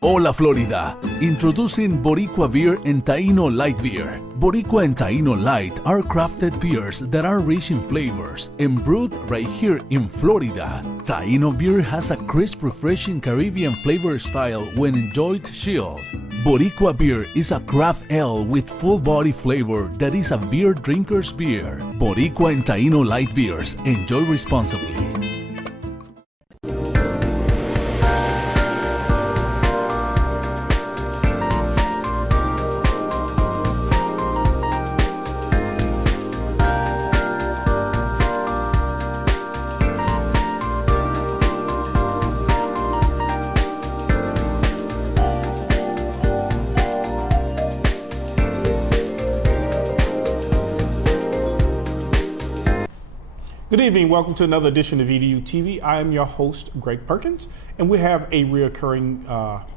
Hola Florida! Introducing Boricua Beer and Taino Light Beer. Boricua and Taino Light are crafted beers that are rich in flavors and brewed right here in Florida. Taino beer has a crisp, refreshing Caribbean flavor style when enjoyed chilled. Boricua beer is a craft ale with full body flavor that is a beer drinker's beer. Boricua and Taino Light Beers. Enjoy responsibly. Good evening, welcome to another edition of EDuTV. I am your host, Greg Perkins, and we have a reoccurring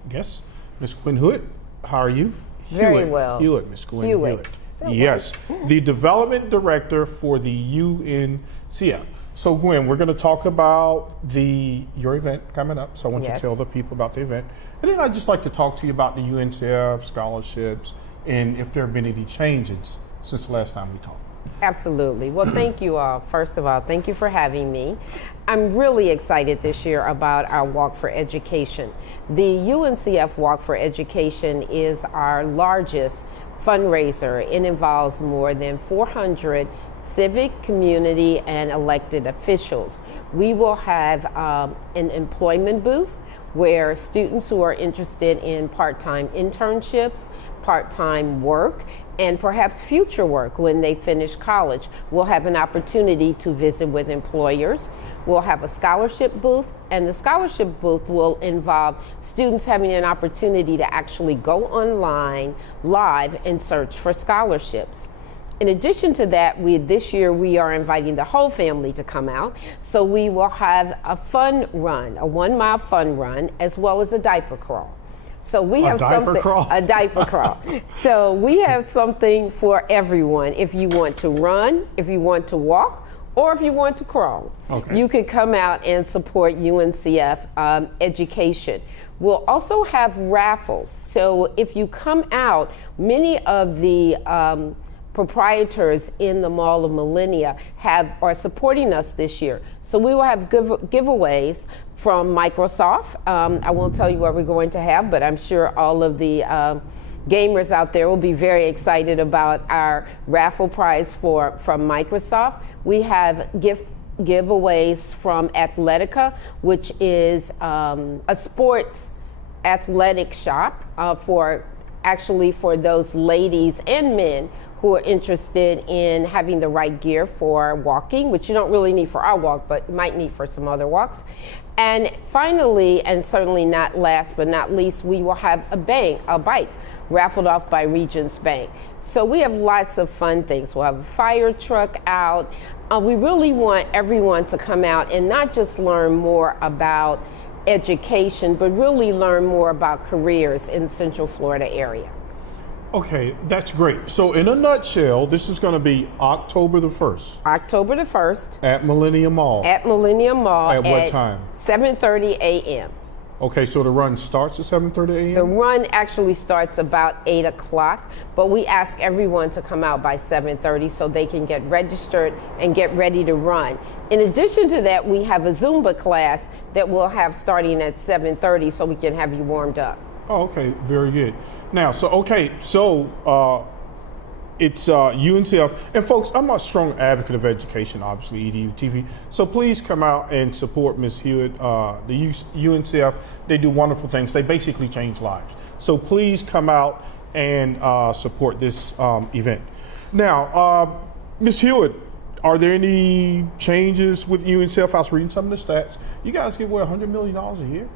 guest, Ms. Gwen Hewitt. How are you? Very well. Hewitt, Ms. Gwen Hewitt. Yes, the Development Director for the UNCF. So Gwen, we're going to talk about your event coming up, so I want you to tell the people about the event. And then I'd just like to talk to you about the UNCF scholarships and if there have been any changes since the last time we talked. Absolutely. Well, thank you all. First of all, thank you for having me. I'm really excited this year about our Walk for Education. The UNCF Walk for Education is our largest fundraiser. It involves more than 400 civic, community, and elected officials. We will have an employment booth where students who are interested in part-time internships, part-time work, and perhaps future work when they finish college will have an opportunity to visit with employers. We'll have a scholarship booth, and the scholarship booth will involve students having an opportunity to actually go online live and search for scholarships. In addition to that, this year we are inviting the whole family to come out. So we will have a fun run, a 1 mile fun run, as well as a diaper crawl. So we have a diaper crawl. So we have something for everyone. If you want to run, if you want to walk, or if you want to crawl, you can come out and support UNCF education. We'll also have raffles. So if you come out, many of the proprietors in the Mall of Millennia are supporting us this year. So we will have giveaways from Microsoft. I won't tell you what we're going to have, but I'm sure all of the gamers out there will be very excited about our raffle prize from Microsoft. We have giveaways from Athletica, which is a sports athletic shop for those ladies and men who are interested in having the right gear for walking, which you don't really need for our walk, but you might need for some other walks. And finally, and certainly not last but not least, we will have a bike raffled off by Regions Bank. So we have lots of fun things. We'll have a fire truck out. We really want everyone to come out and not just learn more about education, but really learn more about careers in the Central Florida area. Okay, that's great. So in a nutshell, this is going to be October the 1st. October the 1st. At Millennium Mall. At Millennium Mall. At what time? 7:30 a.m. Okay, so the run starts at 7:30 a.m.? The run actually starts about 8 o'clock, but we ask everyone to come out by 7:30 so they can get registered and get ready to run. In addition to that, we have a Zumba class that we'll have starting at 7:30 so we can have you warmed up. Oh, okay, very good. Now, it's UNCF, and folks, I'm a strong advocate of education, obviously, EDuTV. So please come out and support Ms. Hewitt. The UNCF, they do wonderful things. They basically change lives. So please come out and support this event. Now, Ms. Hewitt, are there any changes with UNCF? I was reading some of the stats. You guys get, what, $100 million a year?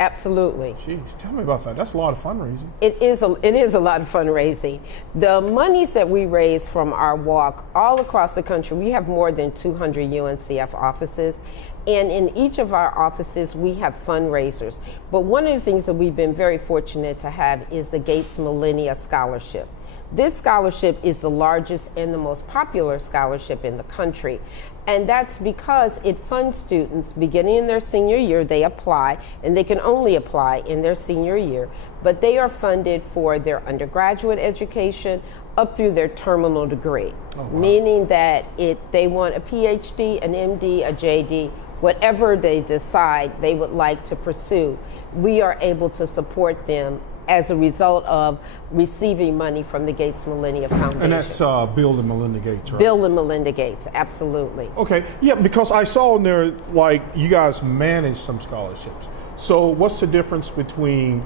Absolutely. Jeez, tell me about that. That's a lot of fundraising. It is a lot of fundraising. The monies that we raise from our walk all across the country, we have more than 200 UNCF offices, and in each of our offices we have fundraisers. But one of the things that we've been very fortunate to have is the Gates Millennia Scholarship. This scholarship is the largest and the most popular scholarship in the country. And that's because it funds students beginning in their senior year. They apply, and they can only apply in their senior year, but they are funded for their undergraduate education up through their terminal degree, meaning that if they want a PhD, an MD, a JD, whatever they decide they would like to pursue, we are able to support them as a result of receiving money from the Gates Millennium Foundation. And that's Bill and Melinda Gates, right? Bill and Melinda Gates, absolutely. Okay, yeah, because I saw in there, like, you guys manage some scholarships. So what's the difference between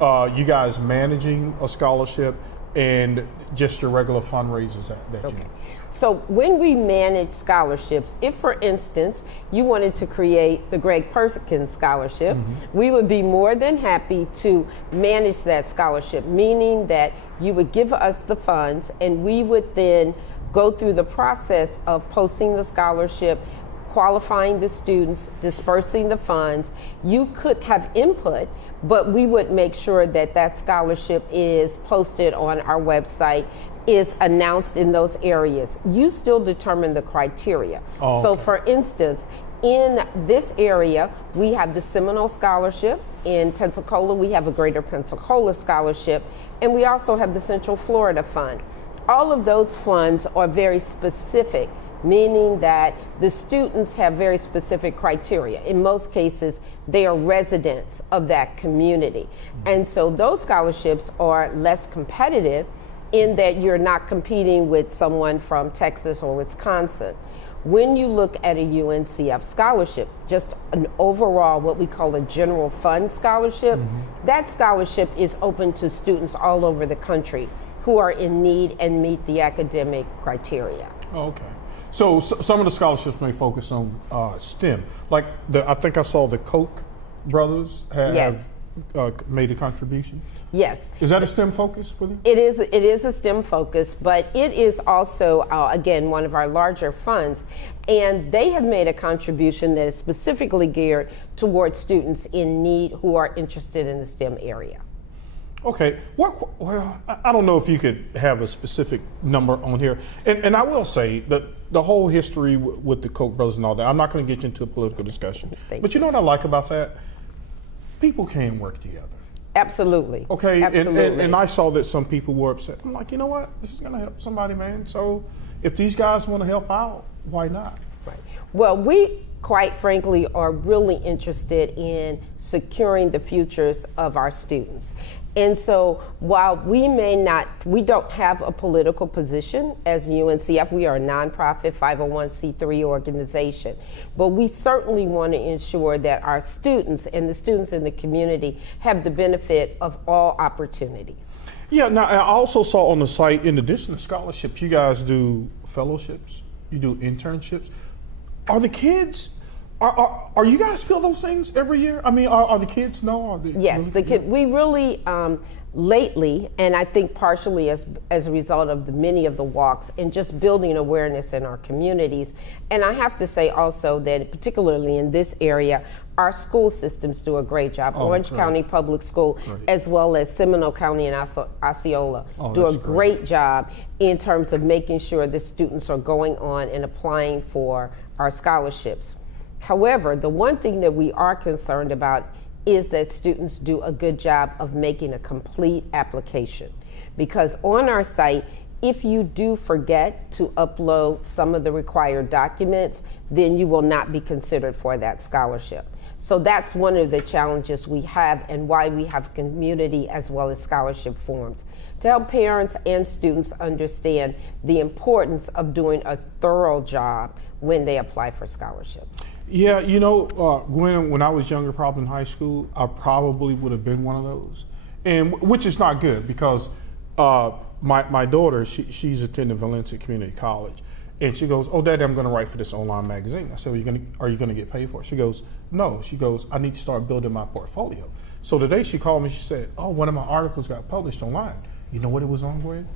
you guys managing a scholarship and just your regular fundraisers that you do? So when we manage scholarships, if for instance you wanted to create the Greg Perkins Scholarship, we would be more than happy to manage that scholarship, meaning that you would give us the funds and we would then go through the process of posting the scholarship, qualifying the students, dispersing the funds. You could have input, but we would make sure that that scholarship is posted on our website, is announced in those areas. You still determine the criteria. So for instance, in this area, we have the Seminole Scholarship. In Pensacola, we have a Greater Pensacola Scholarship, and we also have the Central Florida Fund. All of those funds are very specific, meaning that the students have very specific criteria. In most cases, they are residents of that community. And so those scholarships are less competitive in that you're not competing with someone from Texas or Wisconsin. When you look at a UNCF scholarship, just an overall, what we call a general fund scholarship, that scholarship is open to students all over the country who are in need and meet the academic criteria. Okay. So some of the scholarships may focus on STEM. Like I think I saw the Koch brothers have made a contribution. Yes. Is that a STEM focus for them? It is a STEM focus, but it is also, again, one of our larger funds. And they have made a contribution that is specifically geared towards students in need who are interested in the STEM area. Okay. Well, I don't know if you could have a specific number on here. And I will say that the whole history with the Koch brothers and all that, I'm not going to get you into a political discussion. But you know what I like about that? People can work together. Absolutely. Okay, absolutely. And I saw that some people were upset. I'm like, you know what? This is going to help somebody, man. So if these guys want to help out, why not? Right. Well, we, quite frankly, are really interested in securing the futures of our students. And so while we don't have a political position as UNCF, we are a nonprofit 501c3 organization, but we certainly want to ensure that our students and the students in the community have the benefit of all opportunities. Yeah, now I also saw on the site, in addition to scholarships, you guys do fellowships, you do internships. Are the kids, are you guys feel those things every year? I mean, are the kids know? Yes, we really, lately, and I think partially as a result of many of the walks and just building awareness in our communities. And I have to say also that particularly in this area, our school systems do a great job. Orange County Public School, as well as Seminole County and Osceola, do a great job in terms of making sure that students are going on and applying for our scholarships. However, the one thing that we are concerned about is that students do a good job of making a complete application. Because on our site, if you do forget to upload some of the required documents, then you will not be considered for that scholarship. So that's one of the challenges we have and why we have community as well as scholarship forums, to help parents and students understand the importance of doing a thorough job when they apply for scholarships. Yeah, you know, Gwen, when I was younger, probably in high school, I probably would have been one of those, and which is not good because my daughter, she's attending Valencia Community College, and she goes, "Oh, Daddy, I'm going to write for this online magazine." I said, "Are you going to get paid for it?" She goes, "No." She goes, "I need to start building my portfolio." So today she called me. She said, "Oh, one of my articles got published online." You know what it was on, Gwen?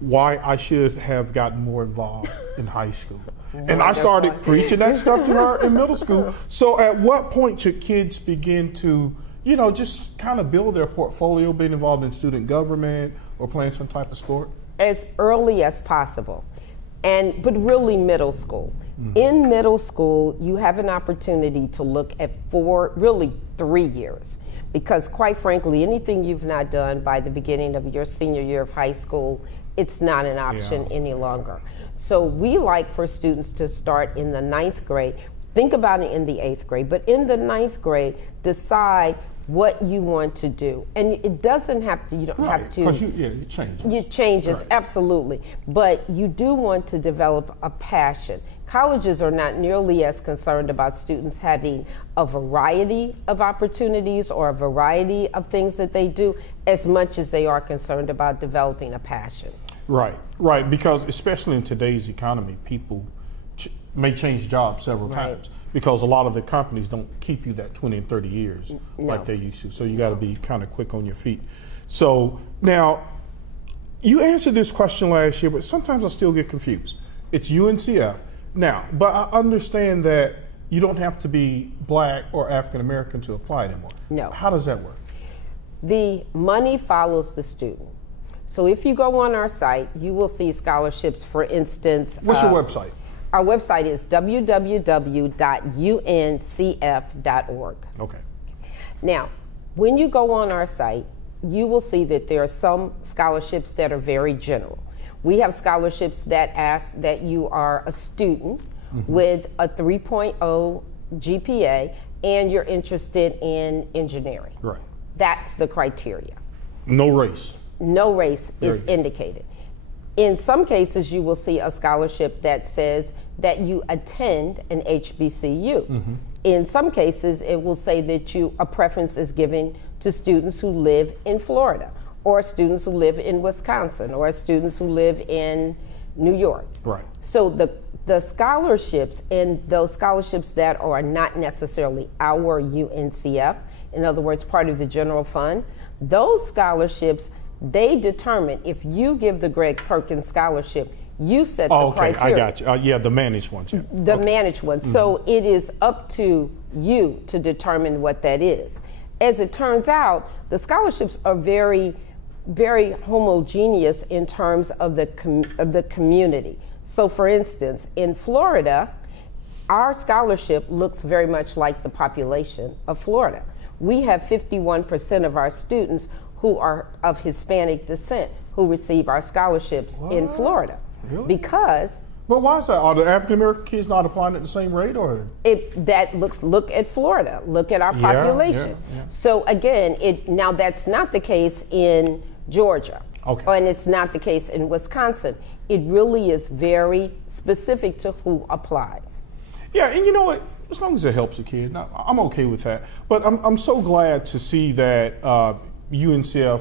Why I should have gotten more involved in high school. And I started preaching that stuff to her in middle school. So at what point should kids begin to, just kind of build their portfolio, being involved in student government or playing some type of sport? As early as possible, but really middle school. In middle school, you have an opportunity to look at 3 years, because quite frankly, anything you've not done by the beginning of your senior year of high school, it's not an option any longer. So we like for students to start in the 9th grade. Think about it in the 8th grade, but in the 9th grade, decide what you want to do. And it doesn't have to, you don't have to. Because it changes. It changes, absolutely. But you do want to develop a passion. Colleges are not nearly as concerned about students having a variety of opportunities or a variety of things that they do as much as they are concerned about developing a passion. Right, because especially in today's economy, people may change jobs several times because a lot of the companies don't keep you that 20 and 30 years like they used to. So you got to be kind of quick on your feet. So now, you answered this question last year, but sometimes I still get confused. It's UNCF. Now, but I understand that you don't have to be Black or African American to apply anymore. No. How does that work? The money follows the student. So if you go on our site, you will see scholarships, for instance. What's your website? Our website is www.uncf.org. Okay. Now, when you go on our site, you will see that there are some scholarships that are very general. We have scholarships that ask that you are a student with a 3.0 GPA and you're interested in engineering. Right. That's the criteria. No race. No race is indicated. In some cases, you will see a scholarship that says that you attend an HBCU. In some cases, it will say that a preference is given to students who live in Florida, or students who live in Wisconsin, or students who live in New York. Right. So the scholarships, and those scholarships that are not necessarily our UNCF, in other words, part of the general fund, those scholarships, they determine if you give the Greg Perkins Scholarship, you set the criteria. I got you. The managed ones. Yeah. The managed ones. So it is up to you to determine what that is. As it turns out, the scholarships are very, very homogeneous in terms of the community. So for instance, in Florida, our scholarship looks very much like the population of Florida. We have 51% of our students who are of Hispanic descent who receive our scholarships in Florida. Really? Because But why is that? Are the African American kids not applying at the same rate, or? Look at Florida. Look at our population. Yeah. So again, now that's not the case in Georgia. Okay. And it's not the case in Wisconsin. It really is very specific to who applies. Yeah, and you know what? As long as it helps a kid, I'm okay with that. But I'm so glad to see that UNCF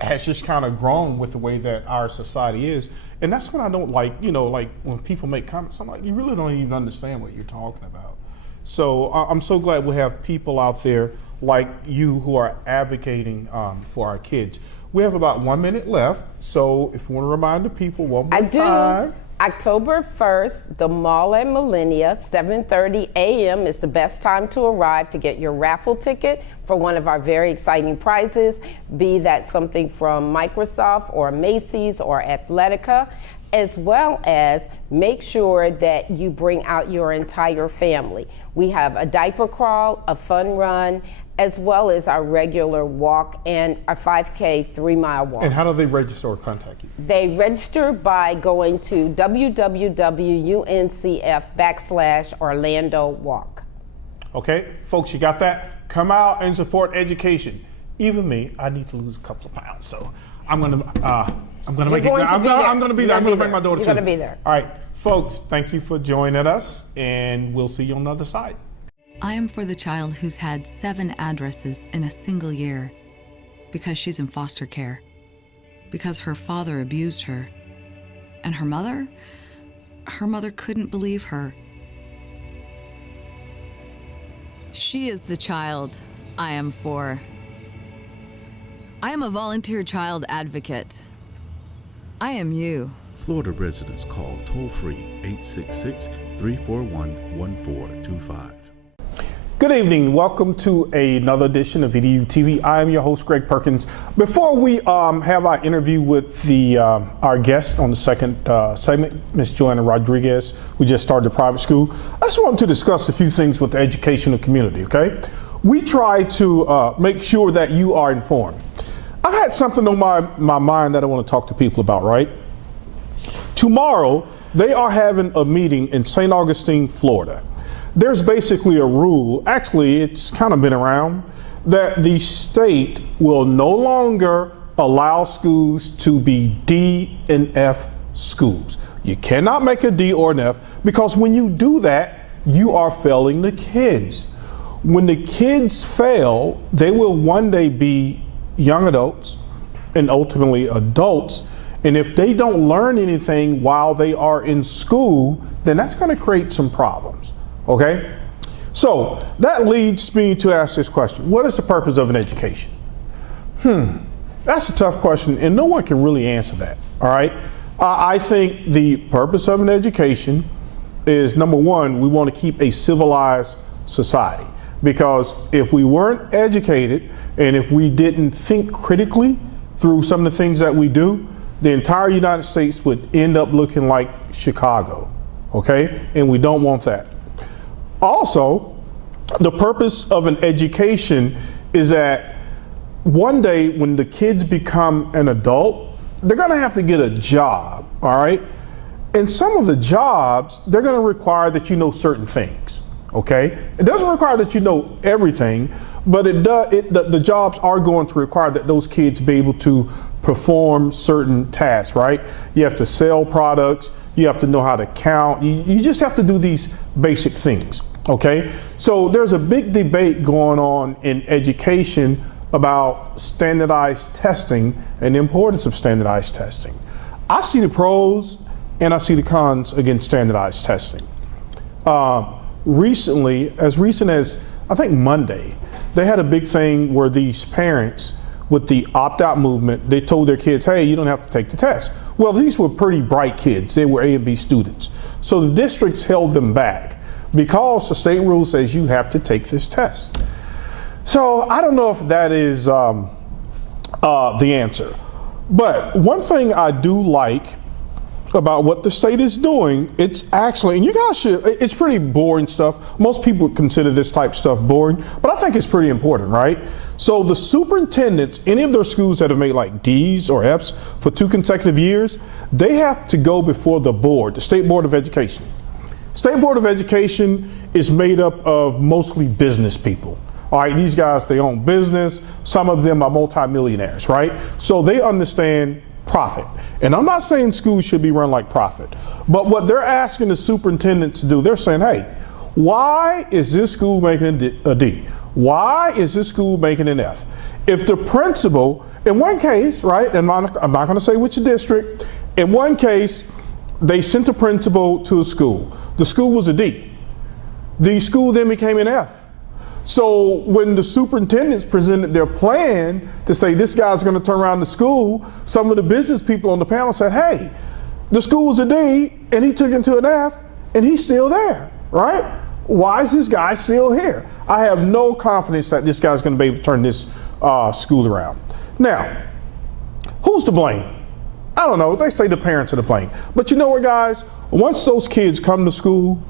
has just kind of grown with the way that our society is. And that's what I don't like, like when people make comments, I'm like, you really don't even understand what you're talking about. So I'm so glad we have people out there like you who are advocating for our kids. We have about 1 minute left, so if you want to remind the people one more time. October 1st, the mall at Millennia, 7:30 a.m. is the best time to arrive to get your raffle ticket for one of our very exciting prizes, be that something from Microsoft or Macy's or Athletica, as well as make sure that you bring out your entire family. We have a diaper crawl, a fun run, as well as our regular walk and our 5K 3-mile walk. And how do they register or contact you? They register by going to www.uncf.orlando walk. Okay, folks, you got that? Come out and support education. Even me, I need to lose a couple of pounds, so I'm gonna make it. I'm gonna be there. I'm gonna bring my daughter too. You're gonna be there. All right, folks, thank you for joining us, and we'll see you on the other side. I am for the child who's had 7 addresses in a single year because she's in foster care, because her father abused her, and her mother couldn't believe her. She is the child I am for. I am a volunteer child advocate. I am you. Florida residents call toll-free 866-341-1425. Good evening. Welcome to another edition of EDuTV. I am your host, Greg Perkins. Before we have our interview with our guest on the second segment, Ms. Joanna Rodriguez, who just started a private school, I just wanted to discuss a few things with the educational community, okay? We try to make sure that you are informed. I've had something on my mind that I want to talk to people about, right? Tomorrow, they are having a meeting in St. Augustine, Florida. There's basically a rule, actually it's kind of been around, that the state will no longer allow schools to be D and F schools. You cannot make a D or an F because when you do that, you are failing the kids. When the kids fail, they will one day be young adults and ultimately adults. And if they don't learn anything while they are in school, then that's going to create some problems. Okay? So that leads me to ask this question. What is the purpose of an education? That's a tough question and no one can really answer that. All right? I think the purpose of an education is, number one, we want to keep a civilized society. Because if we weren't educated and if we didn't think critically through some of the things that we do, the entire United States would end up looking like Chicago, okay? And we don't want that. Also, the purpose of an education is that one day when the kids become an adult, they're gonna have to get a job, all right? And some of the jobs, they're gonna require that you know certain things. Okay, it doesn't require that you know everything, but the jobs are going to require that those kids be able to perform certain tasks, right? You have to sell products, you have to know how to count, you just have to do these basic things, okay? So there's a big debate going on in education about standardized testing and the importance of standardized testing. I see the pros and I see the cons against standardized testing. Recently, as recent as I think Monday, they had a big thing where these parents with the opt-out movement, they told their kids, hey, you don't have to take the test. Well, these were pretty bright kids. They were A and B students. So the districts held them back because the state rule says you have to take this test. So I don't know if that is the answer. But one thing I do like about what the state is doing, it's actually, and you guys should, it's pretty boring stuff. Most people consider this type stuff boring, but I think it's pretty important, right? So the superintendents, any of their schools that have made like D's or F's for 2 consecutive years, they have to go before the board, the State Board of Education. State Board of Education is made up of mostly business people. All right, these guys, they own business. Some of them are multimillionaires, right? So they understand profit. And I'm not saying schools should be run like profit, but what they're asking the superintendents to do, they're saying, hey, why is this school making a D? Why is this school making an F? If the principal, in one case, right, and I'm not going to say which district, in one case, they sent the principal to a school. The school was a D. The school then became an F. So when the superintendents presented their plan to say this guy's going to turn around the school, some of the business people on the panel said, hey, the school was a D and he took it to an F and he's still there, right? Why is this guy still here? I have no confidence that this guy's going to be able to turn this school around. Now, who's to blame? I don't know. They say the parents are to blame. But you know what, guys? Once those kids come to school,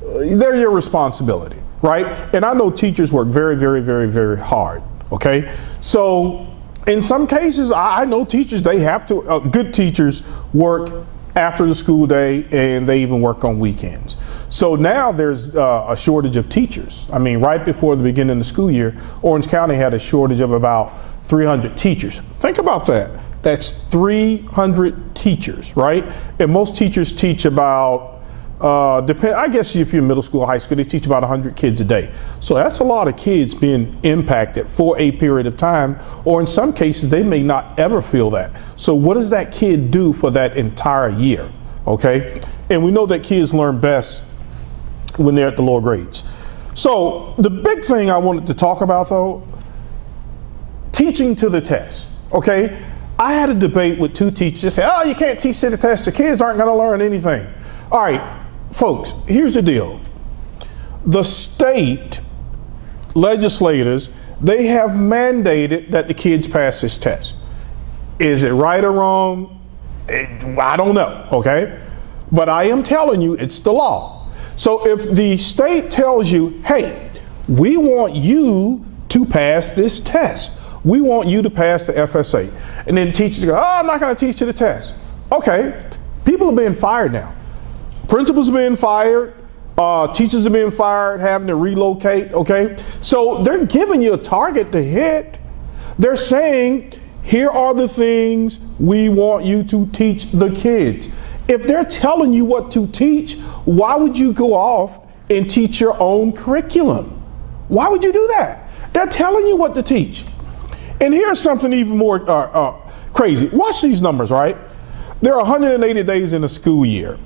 they're your responsibility. Right? And I know teachers work very, very, very, very hard. Okay? So in some cases, I know teachers, they have to, good teachers work after the school day and they even work on weekends. So now there's a shortage of teachers. I mean, right before the beginning of the school year, Orange County had a shortage of about 300 teachers. Think about that. That's 300 teachers, right? And most teachers teach about I guess if you're in middle school or high school, they teach about 100 kids a day. So that's a lot of kids being impacted for a period of time, or in some cases, they may not ever feel that. So what does that kid do for that entire year, okay? And we know that kids learn best when they're at the lower grades. So the big thing I wanted to talk about though, teaching to the test, okay? I had a debate with 2 teachers that said, oh, you can't teach to the test, the kids aren't gonna learn anything. All right. Folks, here's the deal. The state legislators, they have mandated that the kids pass this test. Is it right or wrong? I don't know, okay? But I am telling you, it's the law. So if the state tells you, hey, we want you to pass this test. We want you to pass the FSA. And then teachers go, oh, I'm not going to teach you the test. Okay, people are being fired now. Principals are being fired. Teachers are being fired, having to relocate, okay? So they're giving you a target to hit. They're saying, here are the things we want you to teach the kids. If they're telling you what to teach, why would you go off and teach your own curriculum? Why would you do that? They're telling you what to teach. And here's something even more crazy. Watch these numbers, right? There are 180 days in a school year.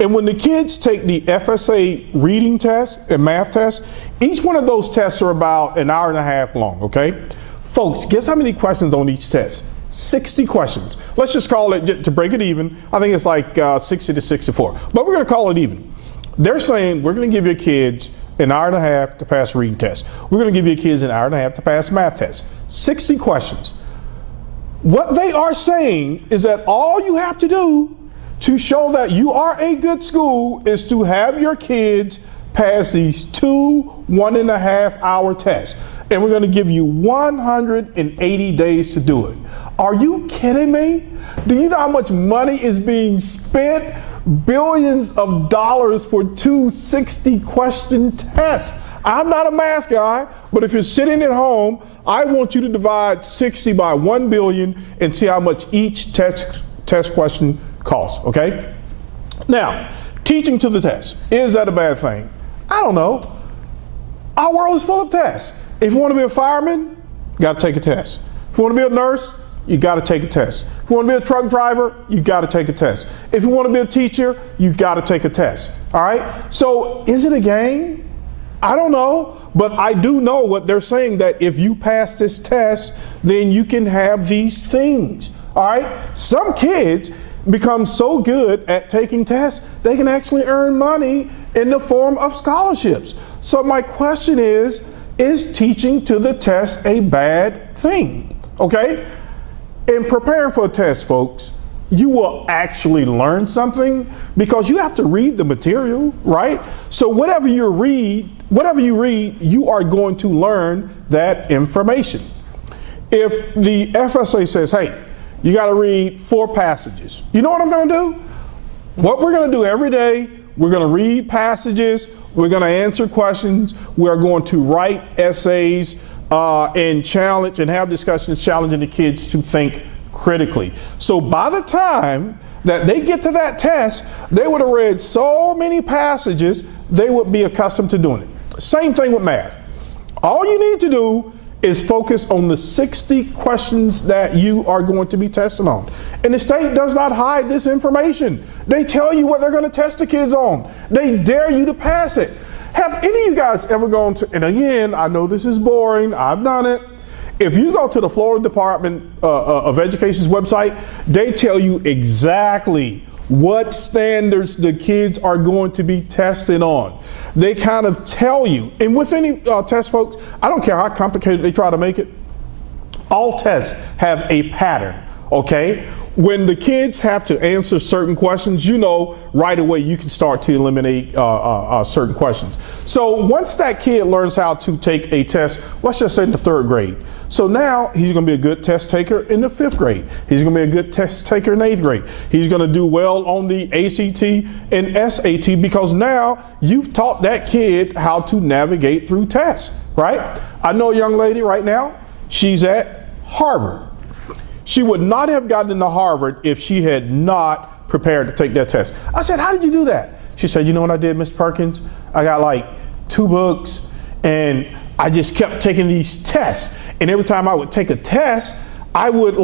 And when the kids take the FSA reading test and math test, each one of those tests are about an hour and a half long, okay? Folks, guess how many questions on each test? 60 questions. Let's just call it, to break it even, I think it's like 60 to 64. But we're going to call it even. They're saying we're going to give your kids an hour and a half to pass a reading test. We're going to give your kids an hour and a half to pass a math test. 60 questions. What they are saying is that all you have to do to show that you are a good school is to have your kids pass these 2 1.5 hour tests. And we're going to give you 180 days to do it. Are you kidding me? Do you know how much money is being spent? Billions of dollars for 2 60-question tests. I'm not a math guy, but if you're sitting at home, I want you to divide 60 by 1 billion and see how much each test question costs, okay? Now, teaching to the test, is that a bad thing? I don't know. Our world is full of tests. If you want to be a fireman, you got to take a test. If you want to be a nurse, you got to take a test. If you want to be a truck driver, you got to take a test. If you want to be a teacher, you got to take a test, all right? So is it a game? I don't know, but I do know what they're saying, that if you pass this test, then you can have these things, all right? Some kids become so good at taking tests, they can actually earn money in the form of scholarships. So my question is teaching to the test a bad thing, okay? In preparing for a test, folks, you will actually learn something because you have to read the material, right? So whatever you read, you are going to learn that information. If the FSA says, hey, you got to read 4 passages, you know what I'm going to do? What we're going to do every day, we're going to read passages, we're going to answer questions, we're going to write essays, and challenge and have discussions challenging the kids to think critically. So by the time that they get to that test, they would have read so many passages, they would be accustomed to doing it. Same thing with math. All you need to do is focus on the 60 questions that you are going to be tested on. And the state does not hide this information. They tell you what they're going to test the kids on. They dare you to pass it. Have any of you guys ever gone to, and again, I know this is boring, I've done it. If you go to the Florida Department of Education's website, they tell you exactly what standards the kids are going to be tested on. They kind of tell you, and with any test, folks, I don't care how complicated they try to make it, all tests have a pattern, okay? When the kids have to answer certain questions, you know right away you can start to eliminate certain questions. So once that kid learns how to take a test, let's just say in the 3rd grade. So now he's going to be a good test taker in the 5th grade. He's going to be a good test taker in 8th grade. He's going to do well on the ACT and SAT because now you've taught that kid how to navigate through tests, right? I know a young lady right now, she's at Harvard. She would not have gotten into Harvard if she had not prepared to take that test. I said, how did you do that? She said, you know what I did, Mr. Perkins? I got like 2 books and I just kept taking these tests. And every time I would take a test, I would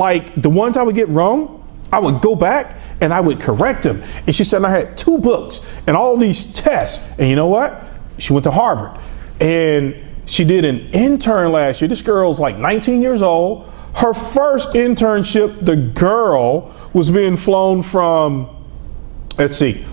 the ones I would get wrong, I would go back and I would correct them. And she said, I had 2 books and all these tests. And you know what? She went to Harvard and she did an intern last year. This girl's like 19 years old. Her first internship, the girl was being flown from,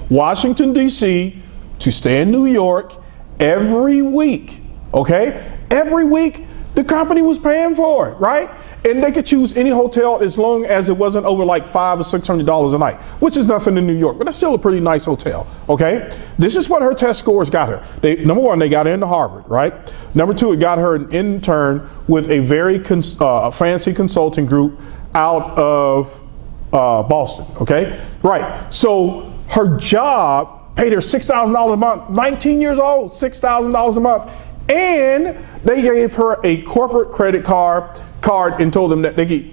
Washington, D.C. to stay in New York every week, okay? every week, the company was paying for it, right? And they could choose any hotel as long as it wasn't over like $500 or $600 a night, which is nothing in New York, but that's still a pretty nice hotel, okay? This is what her test scores got her. Number one, they got her into Harvard, right? Number two, it got her an intern with a very fancy consulting group out of Boston, okay? Right, so her job paid her $6,000 a month, 19 years old, $6,000 a month, and they gave her a corporate credit card and told them that they could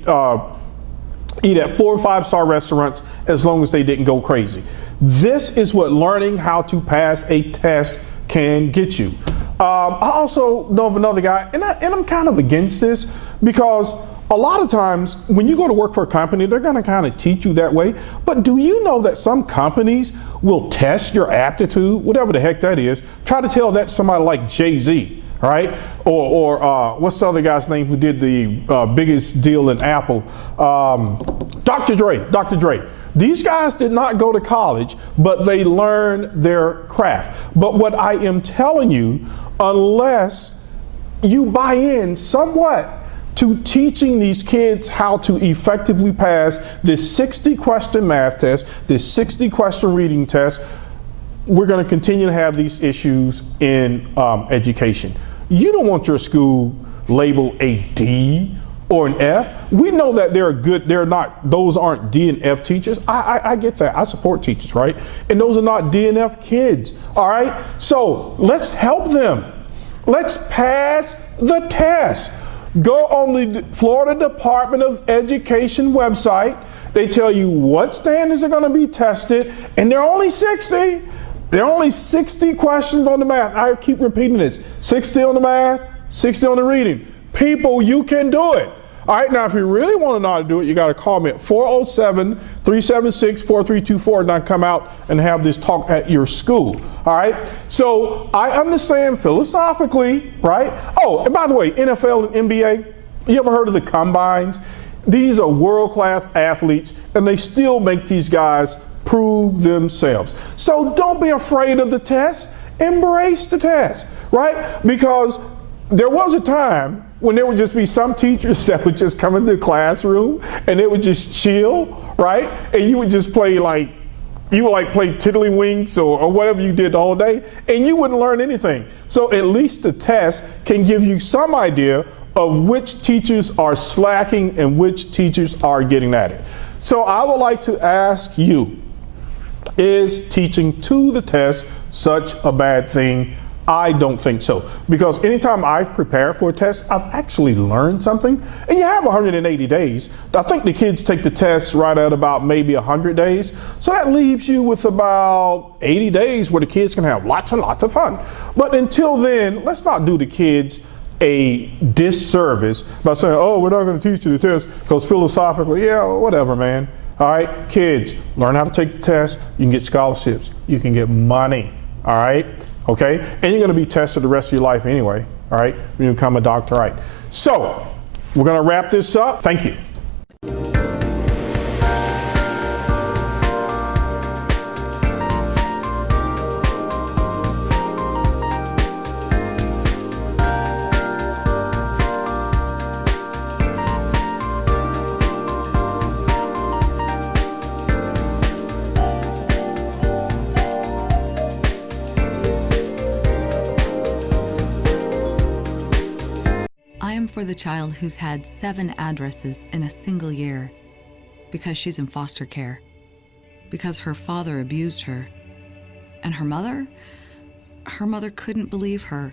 eat at 4 or 5-star restaurants as long as they didn't go crazy. This is what learning how to pass a test can get you. I also know of another guy, and I'm kind of against this because a lot of times when you go to work for a company, they're going to kind of teach you that way. But do you know that some companies will test your aptitude, whatever the heck that is? Try to tell that to somebody like Jay-Z. Right? Or what's the other guy's name who did the biggest deal in Apple? Dr. Dre. These guys did not go to college, but they learned their craft. But what I am telling you, unless you buy in somewhat to teaching these kids how to effectively pass this 60-question math test, this 60-question reading test, we're going to continue to have these issues in education. You don't want your school labeled a D or an F. We know that those aren't D and F teachers. I get that. I support teachers, right? And those are not D and F kids, all right? So let's help them. Let's pass the test. Go on the Florida Department of Education website. They tell you what standards are going to be tested, and they're only 60. There are only 60 questions on the math. I keep repeating this. 60 on the math, 60 on the reading. People, you can do it. All right, now if you really want to know how to do it, you got to call me at 407-376-4324 and I come out and have this talk at your school. All right, so I understand philosophically, right? Oh, and by the way, NFL and NBA, you ever heard of the combines? These are world-class athletes and they still make these guys prove themselves. So don't be afraid of the test. Embrace the test, right? Because there was a time when there would just be some teachers that would just come into the classroom and they would just chill, right? And you would just play play tiddlywinks or whatever you did the whole day, and you wouldn't learn anything. So at least the test can give you some idea of which teachers are slacking and which teachers are getting at it. So I would like to ask you, is teaching to the test such a bad thing? I don't think so, because anytime I've prepared for a test, I've actually learned something. And you have 180 days. I think the kids take the test right at about maybe 100 days. So that leaves you with about 80 days where the kids can have lots and lots of fun. But until then, let's not do the kids a disservice by saying, oh, we're not going to teach you the test because philosophically, yeah, whatever, man. All right, kids, learn how to take the test. You can get scholarships. You can get money. All right, okay? And you're going to be tested the rest of your life anyway. All right, when you become a doctor, right? So we're going to wrap this up. Thank you. I am for the child who's had 7 addresses in a single year because she's in foster care, because her father abused her, and her mother couldn't believe her.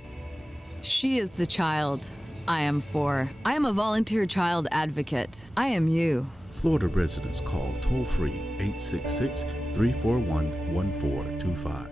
She is the child I am for. I am a volunteer child advocate. I am you. Florida residents call toll-free 866-341-1425.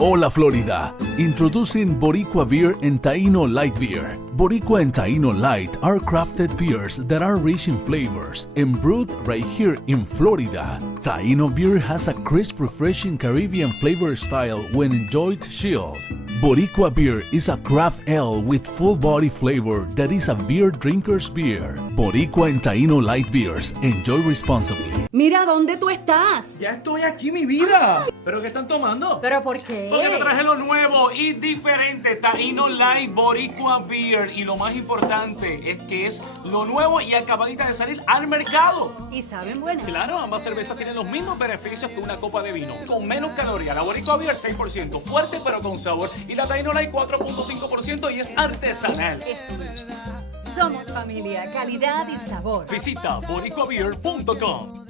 Hola Florida, introducing Boricua Beer and Taino Light Beer. Boricua and Taino Light are crafted beers that are rich in flavors and brewed right here in Florida. Taino beer has a crisp, refreshing Caribbean flavor style when enjoyed chilled. Boricua beer is a craft ale with full body flavor that is a beer drinker's beer. Boricua and Taino Light Beers, enjoy responsibly. Mira, ¿dónde tú estás? Ya estoy aquí, mi vida. ¿Pero qué están tomando? ¿Pero por qué? Porque te traje lo nuevo y diferente, Taíno Light Boricua Beer. Y lo más importante es que es lo nuevo y acabadita de salir al mercado. ¿Y saben buenas? Claro, ambas cervezas tienen los mismos beneficios que una copa de vino, con menos calorías. La Boricua Beer 6%, fuerte pero con sabor. Y la Taíno Light 4.5% y es artesanal. Eso me gusta. Somos familia, calidad y sabor. Visita boricuabeer.com.